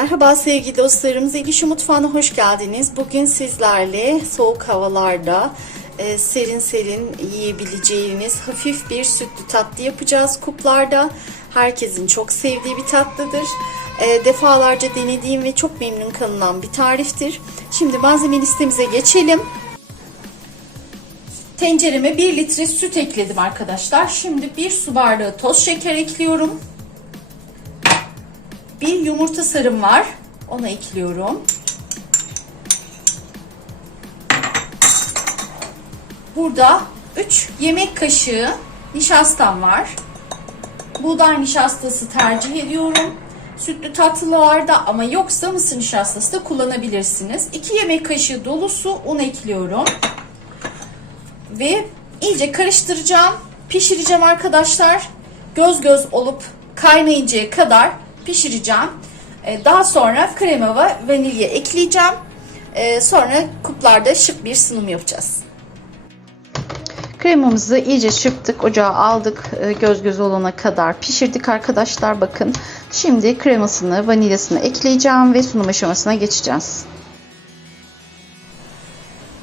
Merhaba sevgili dostlarım. Zelişi Mutfağı'na hoş geldiniz. Bugün sizlerle soğuk havalarda e, serin serin yiyebileceğiniz hafif bir sütlü tatlı yapacağız kuplarda. Herkesin çok sevdiği bir tatlıdır. E, defalarca denediğim ve çok memnun kalınan bir tariftir. Şimdi malzeme listemize geçelim. Tencereme 1 litre süt ekledim arkadaşlar. Şimdi 1 su bardağı toz şeker ekliyorum. Bir yumurta sarım var. Onu ekliyorum. Burada 3 yemek kaşığı nişastam var. Buğday nişastası tercih ediyorum. Sütlü tatlılarda ama yoksa mısır nişastası da kullanabilirsiniz. 2 yemek kaşığı dolusu un ekliyorum. Ve iyice karıştıracağım. Pişireceğim arkadaşlar. Göz göz olup kaynayıncaya kadar pişireceğim. Ee, Daha sonra krema ve vanilya ekleyeceğim. Ee, Sonra kuplarda şık bir sunum yapacağız. Kremamızı iyice çırptık, ocağa aldık, e, göz göz olana kadar pişirdik arkadaşlar. Bakın şimdi kremasını, vanilyasını ekleyeceğim ve sunum aşamasına geçeceğiz.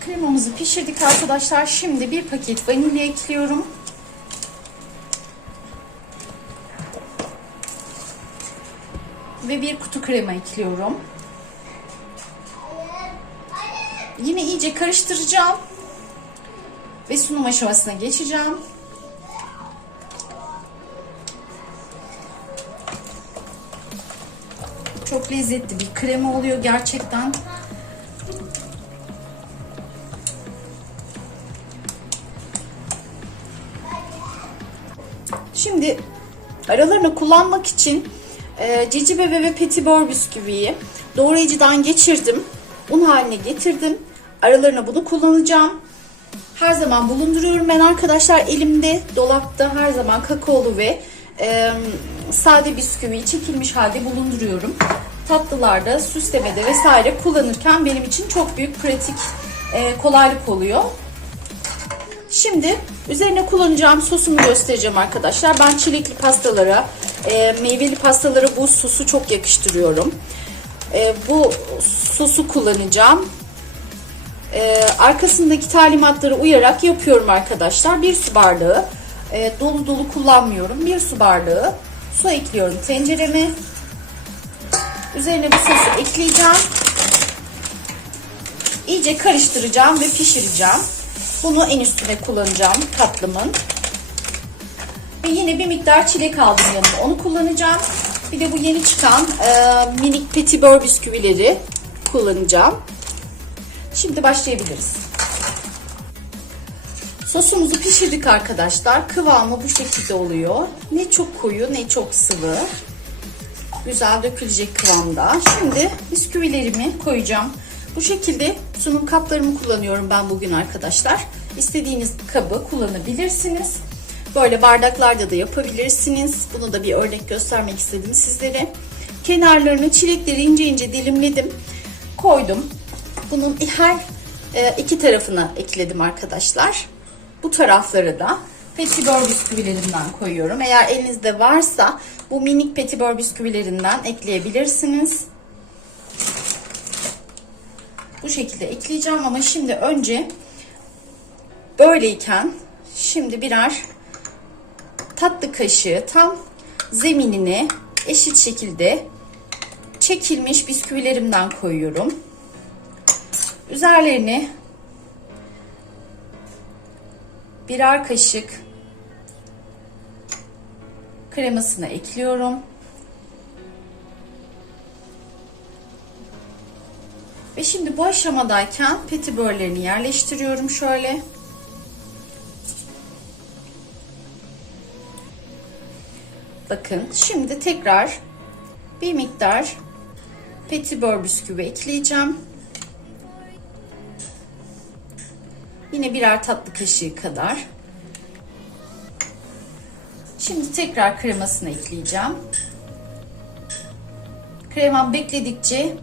Kremamızı pişirdik arkadaşlar. Şimdi bir paket vanilya ekliyorum. Ve bir kutu krema ekliyorum. Yine iyice karıştıracağım. Ve sunum aşamasına geçeceğim. Çok lezzetli bir krema oluyor gerçekten. Şimdi aralarını kullanmak için e, cici bebe ve petibör bisküviyi doğrayıcıdan geçirdim. Un haline getirdim. Aralarına bunu kullanacağım. Her zaman bulunduruyorum ben arkadaşlar elimde dolapta her zaman kakaolu ve e, sade bisküvi çekilmiş halde bulunduruyorum. Tatlılarda, süslemede vesaire kullanırken benim için çok büyük pratik e, kolaylık oluyor. Şimdi üzerine kullanacağım sosumu göstereceğim arkadaşlar. Ben çilekli pastalara, e, meyveli pastalara bu sosu çok yakıştırıyorum. E, bu sosu kullanacağım. E, arkasındaki talimatlara uyarak yapıyorum arkadaşlar. Bir su bardağı e, dolu dolu kullanmıyorum. Bir su bardağı su ekliyorum tencereme. Üzerine bu sosu ekleyeceğim. İyice karıştıracağım ve pişireceğim. Bunu en üstüne kullanacağım tatlımın. Ve yine bir miktar çilek aldım yanıma. Onu kullanacağım. Bir de bu yeni çıkan e, minik petibör bisküvileri kullanacağım. Şimdi başlayabiliriz. Sosumuzu pişirdik arkadaşlar. Kıvamı bu şekilde oluyor. Ne çok koyu ne çok sıvı. Güzel dökülecek kıvamda. Şimdi bisküvilerimi koyacağım. Bu şekilde sunum kaplarımı kullanıyorum ben bugün arkadaşlar. İstediğiniz kabı kullanabilirsiniz. Böyle bardaklarda da yapabilirsiniz. Bunu da bir örnek göstermek istedim sizlere. Kenarlarını çilekleri ince ince dilimledim. Koydum. Bunun her e, iki tarafına ekledim arkadaşlar. Bu tarafları da petibör bisküvilerinden koyuyorum. Eğer elinizde varsa bu minik petibör bisküvilerinden ekleyebilirsiniz. Bu şekilde ekleyeceğim ama şimdi önce böyleyken şimdi birer tatlı kaşığı tam zeminine eşit şekilde çekilmiş bisküvilerimden koyuyorum. Üzerlerine birer kaşık kremasını ekliyorum. Ve şimdi bu aşamadayken petibörlerini yerleştiriyorum şöyle. Bakın şimdi tekrar bir miktar petibör bisküvi ekleyeceğim. Yine birer tatlı kaşığı kadar. Şimdi tekrar kremasını ekleyeceğim. Kremam bekledikçe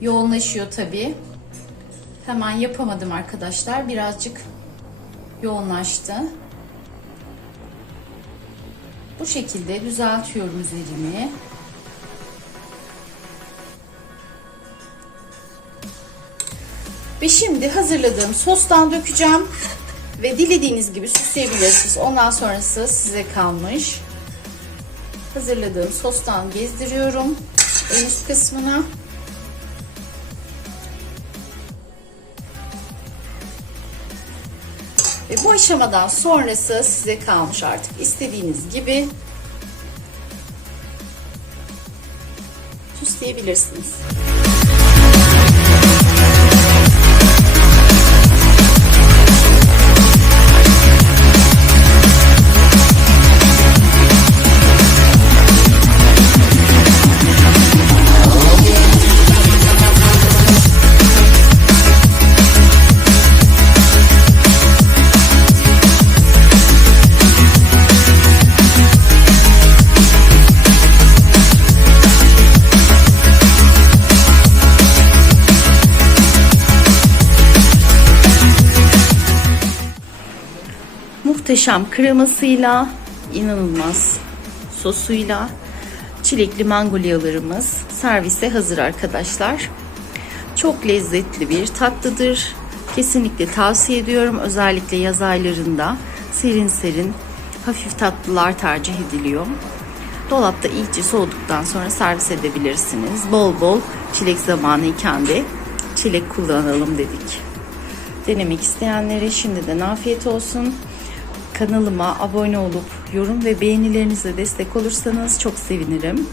yoğunlaşıyor tabi. Hemen yapamadım arkadaşlar. Birazcık yoğunlaştı. Bu şekilde düzeltiyorum üzerimi. Ve şimdi hazırladığım sostan dökeceğim. Ve dilediğiniz gibi süsleyebilirsiniz. Ondan sonrası size kalmış. Hazırladığım sostan gezdiriyorum. En üst kısmına. Ve bu aşamadan sonrası size kalmış artık. İstediğiniz gibi süsleyebilirsiniz. Muhteşem kremasıyla, inanılmaz sosuyla çilekli mangolyalarımız servise hazır arkadaşlar. Çok lezzetli bir tatlıdır. Kesinlikle tavsiye ediyorum. Özellikle yaz aylarında serin serin hafif tatlılar tercih ediliyor. Dolapta iyice soğuduktan sonra servis edebilirsiniz. Bol bol çilek zamanı iken de çilek kullanalım dedik. Denemek isteyenlere şimdiden afiyet olsun. Kanalıma abone olup yorum ve beğenilerinize destek olursanız çok sevinirim.